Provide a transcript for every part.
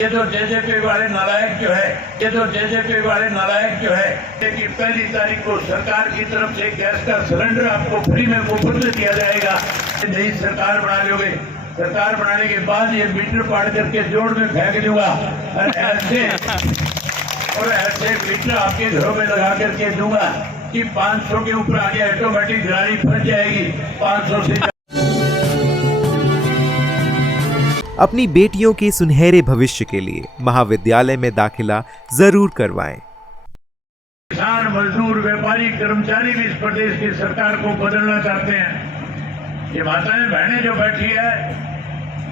ये तो जेजेपी वाले नालायक जो है कि पहली तारीख को सरकार की तरफ से गैस का सिलेंडर आपको फ्री में मुफ्त में दिया जाएगा। नई सरकार बना लोगे, सरकार बनाने के बाद ये मीटर पाड़ करके जोड़ में फेंक दूंगा और ऐसे मीटर आपके घरों में लगा करके दूंगा कि 500 के ऊपर आगे ऑटोमेटिक गाड़ी फंस जाएगी। 500 से अपनी बेटियों के सुनहरे भविष्य के लिए महाविद्यालय में दाखिला जरूर करवाएं। किसान, मजदूर, व्यापारी, कर्मचारी भी इस प्रदेश की सरकार को बदलना चाहते हैं। ये माताएं बहनें जो बैठी है,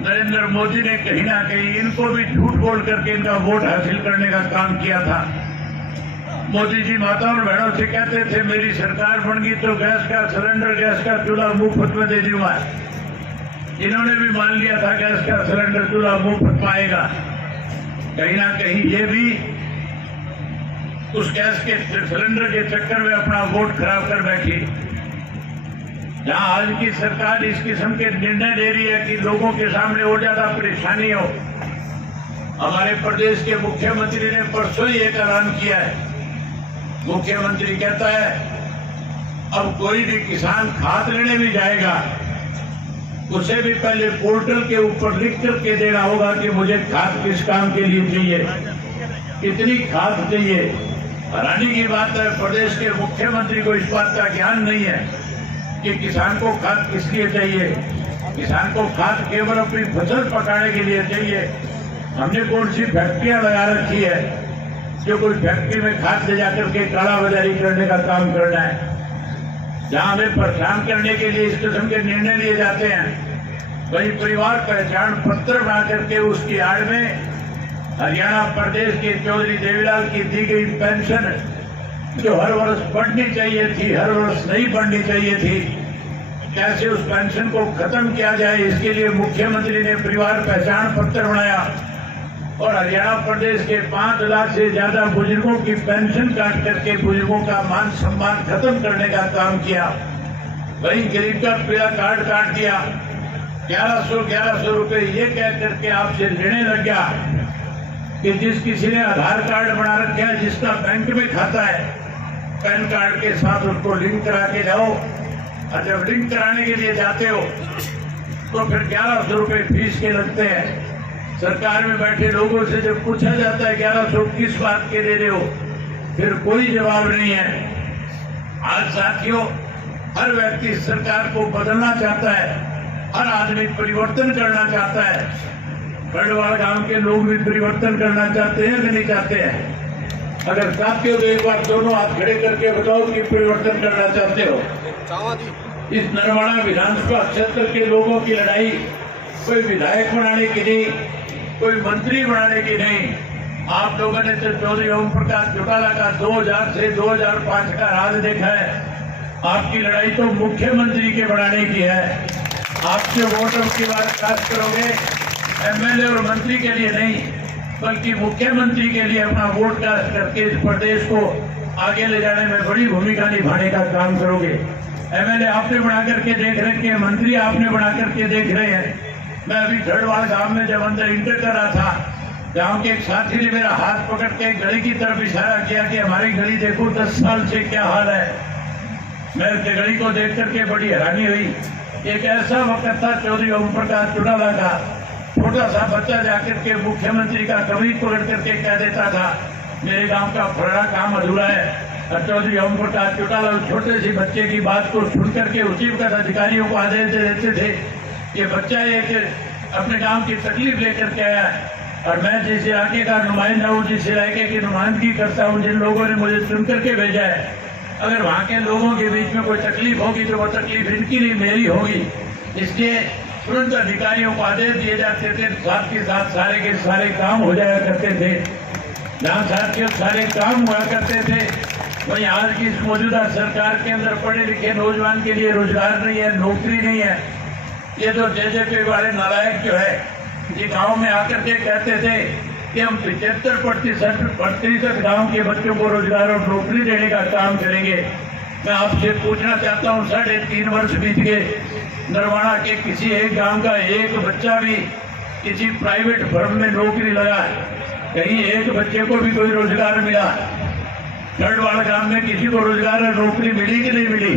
नरेंद्र मोदी ने कहीं ना कहीं इनको भी झूठ बोल करके इनका वोट हासिल करने का काम किया था। मोदी जी माताओं और बहनों से कहते थे मेरी सरकार बन गई तो गैस का सिलेंडर, गैस का चूल्हा मुफ्त में दे दूंगा। इन्होंने भी मान लिया था गैस का सिलेंडर, चूल्हा मुफ्त पाएगा। कहीं ना कहीं ये भी उस गैस के सिलेंडर के चक्कर में अपना वोट खराब कर बैठी। जहां आज की सरकार इस किस्म के निर्णय ले रही है कि लोगों के सामने और ज्यादा परेशानी हो, हमारे प्रदेश के मुख्यमंत्री ने परसों ही एक ऐलान किया है। मुख्यमंत्री कहता है अब कोई भी किसान खाद लेने भी जाएगा, उसे भी पहले पोर्टल के ऊपर लिख करके देना होगा कि मुझे खाद किस काम के लिए चाहिए, कितनी खाद चाहिए। हैरानी की बात है, प्रदेश के मुख्यमंत्री को इस बात का ज्ञान नहीं है कि किसान को खाद किस लिए चाहिए। किसान को खाद केवल अपनी फसल पकाने के लिए चाहिए। हमने कौन सी फैक्ट्रियां लगा रखी है जो कोई फैक्ट्री में खाद ले जाकर के काला बाजारी करने का काम करना है। जहां हमें परेशान करने के लिए इस किस्म के निर्णय लिए जाते हैं, वही परिवार पहचान पत्र बना करके उसकी आड़ में हरियाणा प्रदेश के चौधरी देवीलाल की दी गई पेंशन जो हर वर्ष बढ़नी चाहिए थी, हर वर्ष नहीं बढ़नी चाहिए थी, कैसे उस पेंशन को खत्म किया जाए, इसके लिए मुख्यमंत्री ने परिवार पहचान पत्र बनाया और हरियाणा प्रदेश के 5 लाख से ज्यादा बुजुर्गों की पेंशन काट करके बुजुर्गों का मान सम्मान खत्म करने का काम किया। वही गरीब का पीला कार्ड काट दिया। 1100 रुपए ये कह करके आपसे लेने लग गया कि जिस किसी ने आधार कार्ड बना रखा है, जिसका बैंक में खाता है, पैन कार्ड के साथ उसको लिंक करा के जाओ और जब लिंक कराने के लिए जाते हो तो फिर 1100 रुपए फीस के लगते हैं। सरकार में बैठे लोगों से जब पूछा जाता है 1100 किस बात के दे रहे हो, फिर कोई जवाब नहीं है। आज साथियों, हर व्यक्ति सरकार को बदलना चाहता है, हर आदमी परिवर्तन करना चाहता है। गढ़वाल गांव के लोग भी परिवर्तन करना चाहते हैं कि नहीं चाहते हैं? अगर चाहते हो तो एक बार दोनों हाथ खड़े करके बताओ कि परिवर्तन करना चाहते हो। इस नरवाड़ा विधानसभा क्षेत्र के लोगों की लड़ाई कोई विधायक बनाने की नहीं, कोई मंत्री बनाने की नहीं। आप लोगों ने तो चौधरी ओम प्रकाश चौटाला का 2000 से 2005 का राज देखा है। आपकी लड़ाई तो मुख्यमंत्री के बनाने की है। आपसे वोट की बात खास करोगे एमएलए और मंत्री के लिए नहीं, बल्कि मुख्यमंत्री के लिए अपना वोट कास्ट करके इस प्रदेश को आगे ले जाने में बड़ी भूमिका निभाने का काम करोगे। एमएलए आपने बना करके देख रहे हैं, मंत्री आपने बना करके देख रहे हैं। मैं अभी धड़वाड़ गांव में जब अंदर इंटर कर रहा था, गांव के एक साथी ने मेरा हाथ पकड़ के गली की तरफ इशारा किया कि हमारी गली देखो 10 साल से क्या हाल है। मैं गली को देख करके बड़ी हैरानी हुई। एक ऐसा वक्त था चौधरी ओम प्रकाश चौटाला का, छोटा सा बच्चा जाकर के मुख्यमंत्री का कमीज पकड़ करके कह देता था मेरे गांव का फलाना काम अधूरा है, और चौधरी ओम प्रकाश चौटाला उस छोटे सी बच्चे की बात को सुन करके उसी वक्त अधिकारियों को आदेश दे देते थे ये बच्चा एक अपने गांव की तकलीफ लेकर के आया और मैं जिस इलाके का नुमाइंदा हूँ, जिस इलाके की नुमाइंदगी करता हूँ, जिन लोगों ने मुझे चुन करके भेजा है, अगर वहाँ के लोगों के बीच में कोई तकलीफ होगी तो वो तकलीफ इनकी नहीं मेरी होगी। इसलिए तुरंत अधिकारियों को आदेश दिए जाते थे, साथ के साथ सारे के सारे काम हो जाया करते थे। जहाँ साथियों सारे काम हुआ करते थे, वहीं आज की इस मौजूदा सरकार के अंदर पढ़े लिखे नौजवान के लिए रोजगार नहीं है, नौकरी नहीं है। ये तो जेजेपी वाले नालायक जो है, ये गांव में आकर के कहते थे कि हम 75% गांव के बच्चों को रोजगार और नौकरी देने का काम करेंगे। मैं आपसे पूछना चाहता हूँ, 3.5 वर्ष बीत गए, नरवाड़ा के किसी एक गांव का एक बच्चा भी किसी प्राइवेट फर्म में नौकरी लगा, कहीं एक बच्चे को भी कोई रोजगार मिला? गढ़वाल गांव में किसी को रोजगार नौकरी मिली कि नहीं मिली?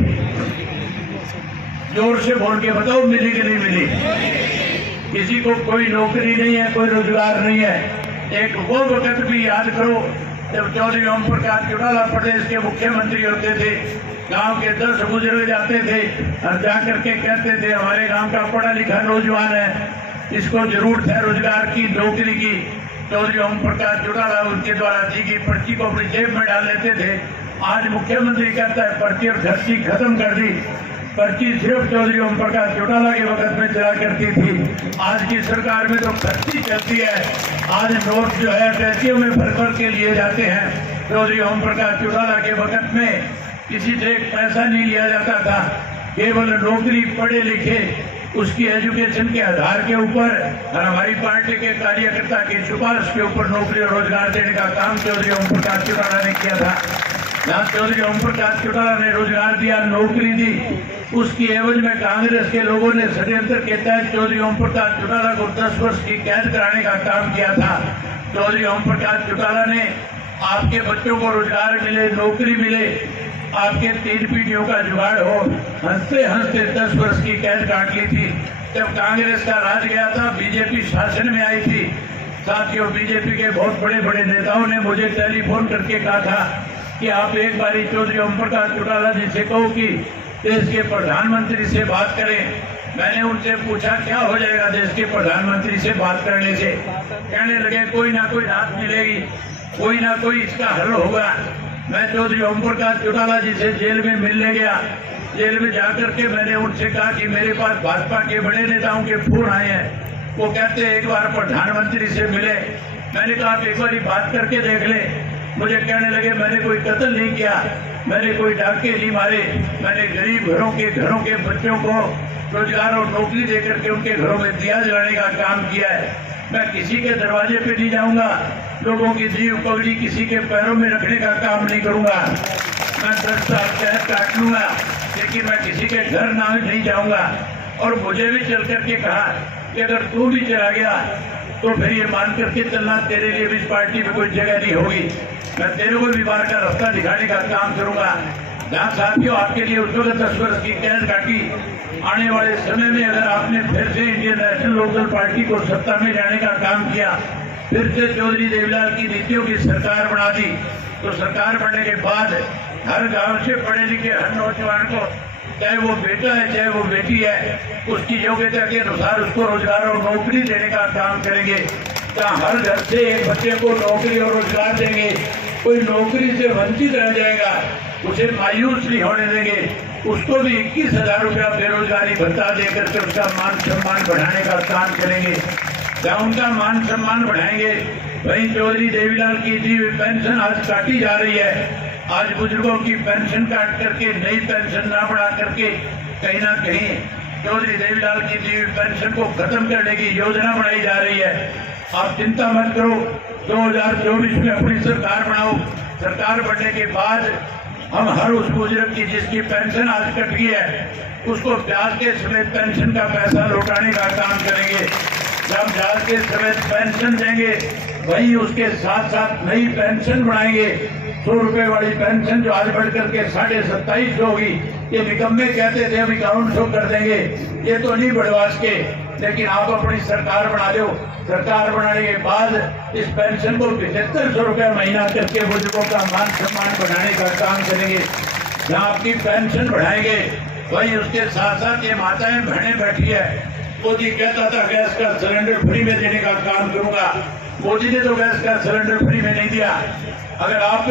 जोर से बोल के बताओ, मिली कि नहीं मिली? किसी को कोई नौकरी नहीं है, कोई रोजगार नहीं है। एक वो वक्त भी याद करो जब चौधरी ओम प्रकाश चौटाला प्रदेश के मुख्यमंत्री होते थे, गांव के 10 बुजुर्ग जाते थे और जाकर के कहते थे हमारे गांव का पढ़ा लिखा नौजवान है, इसको जरूरत है रोजगार की, नौकरी की। चौधरी ओम प्रकाश चौटाला उनके द्वारा दी गई पर्ची को अपनी जेब में डाल लेते थे। आज मुख्यमंत्री कहता है पर्ची और खर्ची खत्म कर दी। पर्ची सिर्फ चौधरी ओम प्रकाश चौटाला के वक्त में चला करती थी, आज की सरकार में तो खर्ची चलती है। आज नोट जो है टैक्सियों में भर भर के लिए जाते हैं। चौधरी ओम प्रकाश चौटाला के वक्त में किसी से एक पैसा नहीं लिया जाता था, केवल नौकरी, पढ़े लिखे, उसकी एजुकेशन के आधार के ऊपर और हमारी पार्टी के कार्यकर्ता की सिफारिश के ऊपर नौकरी और रोजगार देने का काम चौधरी ओम प्रकाश चौटाला ने किया था। जहाँ चौधरी ओम प्रकाश चौटाला ने रोजगार दिया, नौकरी दी, उसकी एवज में कांग्रेस के लोगों ने षड्यंत्र के तहत चौधरी ओम प्रकाश चौटाला को 10 वर्ष की कैद कराने का काम किया था। चौधरी ओम प्रकाश चौटाला ने आपके बच्चों को रोजगार मिले, नौकरी मिले, आपके 3 पीढ़ियों का जुगाड़ हो, हंसते हंसते 10 वर्ष की कैद काट ली थी। जब कांग्रेस का राज गया था, बीजेपी शासन में आई थी, साथियों बीजेपी के बहुत बड़े बड़े नेताओं ने मुझे टेलीफोन करके कहा था कि आप एक बारी चौधरी ओम प्रकाश चौटाला जी से कहो कि देश के प्रधानमंत्री से बात करें। मैंने उनसे पूछा क्या हो जाएगा देश के प्रधानमंत्री से बात करने से? कहने लगे कोई ना कोई राहत मिलेगी, कोई ना कोई इसका हल होगा। मैं चौधरी ओम प्रकाश चौटाला जी से जेल में मिलने गया। जेल में जाकर के मैंने उनसे कहा कि मेरे पास भाजपा के बड़े नेताओं के फोन आए हैं, वो कहते हैं एक बार प्रधानमंत्री से मिले। मैंने कहा आप एक बार बात करके देख ले। मुझे कहने लगे मैंने कोई कत्ल नहीं किया, मैंने कोई डाके नहीं मारे, मैंने गरीब घरों के बच्चों को रोजगार और नौकरी देकर के उनके घरों में दिया जलाने का काम किया है। मैं किसी के दरवाजे पे नहीं जाऊंगा, लोगों की जीव पगड़ी किसी के पैरों में रखने का काम नहीं करूंगा। मैं 10 साल कैद काट लूंगा, लेकिन मैं किसी के घर ना नहीं जाऊंगा। और मुझे भी चल करके कहा कि अगर तू भी चला गया तो फिर ये मान करके चलना तेरे लिए भी इस पार्टी में कोई जगह नहीं होगी, मैं तेरे को भी बाहर का रास्ता दिखाने का काम करूंगा। जहाँ साथियों आपके लिए उस वक्त 10 वर्ष की कैद काटी, आने वाले समय में अगर आपने फिर से इंडियन नेशनल लोकदल पार्टी को सत्ता में जाने का काम किया, फिर से चौधरी देवीलाल की नीतियों की सरकार बना दी, तो सरकार बनने के बाद हर गांव से पढ़े लिखे हर नौजवान को, चाहे वो बेटा है चाहे वो बेटी है, उसकी योग्यता के अनुसार उसको रोजगार और नौकरी देने का काम करेंगे। जहाँ हर घर से एक बच्चे को नौकरी और रोजगार देंगे, कोई नौकरी से वंचित रह जाएगा उसे मायूस नहीं होने देंगे, उसको भी 21,000 रुपया बेरोजगारी भत्ता देकर के उसका मान सम्मान बढ़ाने का काम करेंगे। जहाँ उनका मान सम्मान बढ़ाएंगे, वहीं चौधरी देवीलाल की दी हुई पेंशन आज काटी जा रही है। आज बुजुर्गों की पेंशन काट करके नई पेंशन ना बढ़ा करके कहीं ना कहीं चौधरी देवीलाल की दी हुई पेंशन को खत्म करने की योजना बनाई जा रही है। आप चिंता मत करो, 2024 में अपनी सरकार बनाओ। सरकार बनने के बाद हम हर उस बुजुर्ग की जिसकी पेंशन आज कट गई है उसको ब्याज के समेत पेंशन का पैसा लौटाने का काम करेंगे। जब ब्याज के समेत पेंशन देंगे, वहीं उसके साथ साथ नई पेंशन बढ़ाएंगे। 100 रुपए वाली पेंशन जो आज बढ़ करके 2750 होगी, ये निकम्मे कहते थे हम 5100 कर देंगे, ये तो नहीं बढ़वा सके, लेकिन आप अपनी सरकार बना दो। सरकार बनाने के बाद इस पेंशन को 7500 रुपया महीना करके बुजुर्गों का मान सम्मान बढ़ाने का काम करेंगे। जहाँ आपकी पेंशन बढ़ाएंगे, वहीं उसके साथ साथ ये माताएं बहनें बैठी है। मोदी कहता था गैस का सिलेंडर फ्री में देने का काम करूंगा, मोदी ने तो गैस का सिलेंडर फ्री में नहीं दिया। अगर आप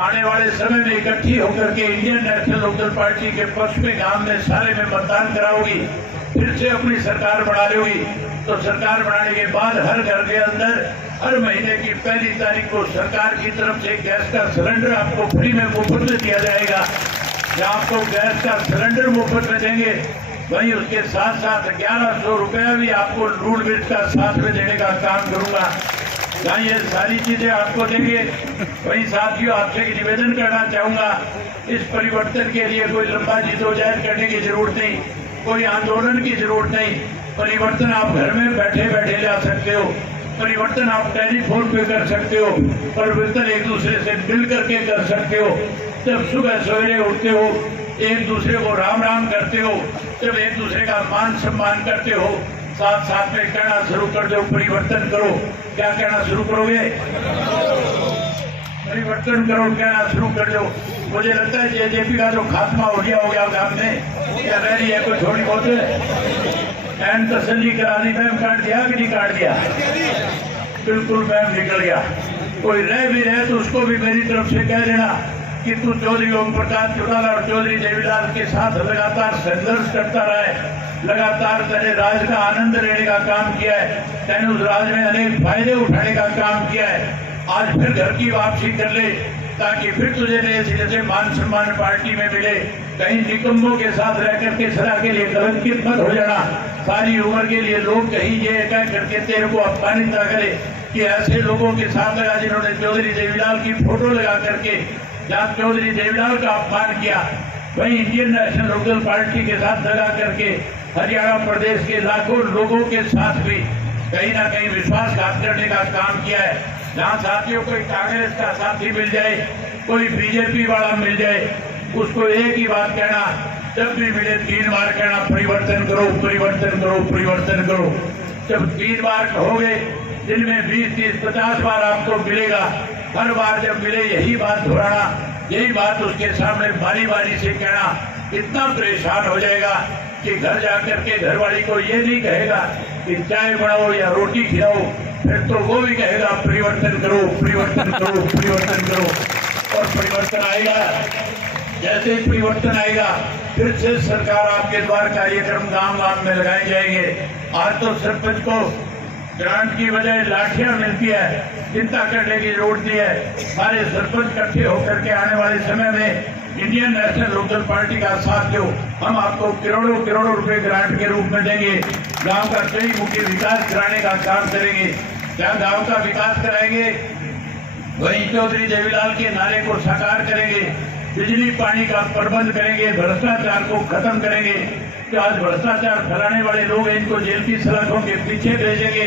आने वाले समय में इकट्ठी होकर के इंडियन नेशनल लोकदल पार्टी के पक्ष में गांव में सारे में मतदान कराओगी, फिर से अपनी सरकार बना लोगी, तो सरकार बनाने के बाद हर घर के अंदर हर महीने की 1 तारीख को सरकार की तरफ से गैस का सिलेंडर आपको फ्री में मुफ्त में दिया जाएगा। जहाँ आपको गैस का सिलेंडर मुफ्त में देंगे, वहीं उसके साथ साथ 1100 रुपया भी आपको लूण मिर्च का साथ में देने का काम करूंगा। जहाँ ये सारी चीजें आपको देंगे, वहीं साथियों आपसे निवेदन करना चाहूंगा, इस परिवर्तन के लिए कोई लंबा जिदोजहद करने की जरूरत नहीं, कोई आंदोलन की जरूरत नहीं। परिवर्तन आप घर में बैठे बैठे ला सकते हो, परिवर्तन आप टेलीफोन पे कर सकते हो, परिवर्तन एक दूसरे से मिल करके कर सकते हो। जब सुबह सवेरे उठते हो एक दूसरे को राम राम करते हो, जब एक दूसरे का मान सम्मान करते हो, साथ साथ में कहना शुरू कर दो परिवर्तन करो। क्या कहना शुरू करोगे? परिवर्तन करो, कहना शुरू कर दो। मुझे लगता है जेजेपी का जो खात्मा हो गया काम में, क्या रह रही है कोई थोड़ी बहुत एन तसल्ली करा दी, मैम काट दिया कि नहीं काट दिया? बिल्कुल मैम निकल गया। कोई रह भी रहे तो उसको भी मेरी तरफ से कह देना कि तू चौधरी ओम प्रकाश चौटाला और चौधरी देवीलाल के साथ लगातार संघर्ष करता रहा है, लगातार तेरे राज का आनंद लेने का काम किया है, तेने उस राज में अनेक फायदे उठाने का काम किया है। आज फिर घर की वापसी कर ले ताकि फिर तुझे नए सिरे से मान सम्मान पार्टी में मिले। कहीं निकम्मों के साथ रह करके सदा के लिए कलंकित मत हो जाना। सारी उम्र के लिए लोग कहीं ये कह करके तेरे को अपमानित न करे कि ऐसे लोगों के साथ लगा जिन्होंने चौधरी देवीलाल की फोटो लगा करके जहाँ चौधरी देवीलाल का अपमान किया, वहीं इंडियन नेशनल लोकदल पार्टी के साथ लगा करके हरियाणा प्रदेश के लाखों लोगों के साथ भी कहीं ना कहीं विश्वासघात करने का काम किया है। जहाँ साथियों कोई कांग्रेस का साथी मिल जाए, कोई बीजेपी वाला मिल जाए, उसको एक ही बात कहना, जब भी मिले 3 बार कहना परिवर्तन करो, परिवर्तन करो, परिवर्तन करो। जब 3 बार कहोगे, दिन में 20, 30, 50 बार आपको मिलेगा। हर बार जब मिले यही बात दोहराना, यही बात उसके सामने बारी बारी से कहना। इतना परेशान हो जाएगा कि घर जाकर के घरवाली को ये नहीं कहेगा कि चाय बनाओ या रोटी खिलाओ, फिर तो वो भी कहेगा परिवर्तन करो, परिवर्तन करो, परिवर्तन करो। और परिवर्तन आएगा, जैसे ही परिवर्तन आएगा फिर से सरकार आपके द्वार कार्यक्रम गांव गांव में लगाए जाएंगे। आज तो सरपंच को ग्रांट की बजाय लाठियां मिलती है, चिंता करने की जरूरत नहीं है। सारे सरपंच इकट्ठे होकर के आने वाले समय में इंडियन नेशनल लोकदल पार्टी का साथ दो, हम आपको करोड़ों करोड़ों रुपए ग्रांट के रूप में देंगे। गांव का कई मुख्य विकास कराने का काम करेंगे। क्या गांव का विकास कराएंगे, वहीं चौधरी देवीलाल के नारे को साकार करेंगे, बिजली पानी का प्रबंध करेंगे, भ्रष्टाचार को खत्म करेंगे। जो आज भ्रष्टाचार फैलाने वाले लोग हैं इनको जेल की सलाखों के पीछे भेजेंगे।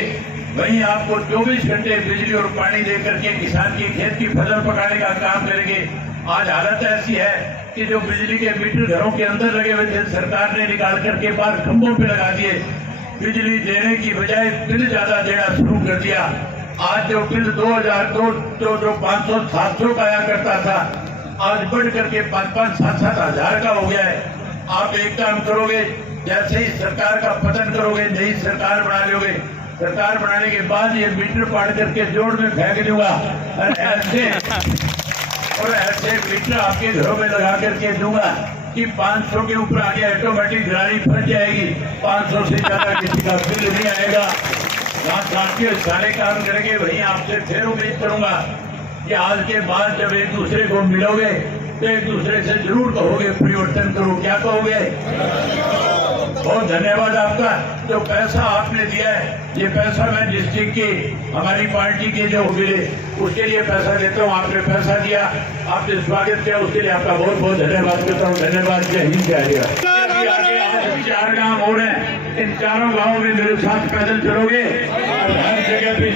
वहीं आपको 24 घंटे बिजली और पानी देकर के किसान की खेत की फसल पकाने का काम करेंगे। आज हालत ऐसी है कि जो बिजली के मीटर घरों के अंदर लगे हुए थे, सरकार ने निकाल करके बाहर खंभों पे लगा दिए। बिजली देने की बजाय बिल ज्यादा देना शुरू कर दिया। आज जो बिल 2002 जो 500-700 का आया करता था, आज बढ़ करके 5-7 हजार का हो गया है। आप एक काम करोगे, जैसे ही सरकार का पतन करोगे, नई सरकार बना लोगे, सरकार बनाने के बाद ये मीटर पाड़ करके जोड़ में फेंक दूंगा और ऐसे मीटर आपके घरों में लगा करके दूंगा कि 500 के ऊपर आगे ऑटोमेटिक गाड़ी फंस जाएगी, 500 से ज्यादा किसी का बिल नहीं आएगा। साथियों सारे काम करेंगे। वहीं आपसे फिर उम्मीद करूंगा कि आज के बाद जब एक दूसरे को मिलोगे तो एक दूसरे से जरूर कहोगे परिवर्तन करो। क्या कहोगे? बहुत धन्यवाद आपका। जो पैसा आपने दिया है, ये पैसा मैं डिस्ट्रिक्ट की हमारी पार्टी के जो मिले उसके लिए पैसा देता हूँ। आपने पैसा दिया, आपने स्वागत किया, उसके लिए आपका बहुत बहुत धन्यवाद करता हूँ। धन्यवाद। जय हिंद, जय हरियाणा। 4 गांव हो रहे हैं, इन चारों गांवों में मेरे साथ पैदल चलोगे और हर जगह पे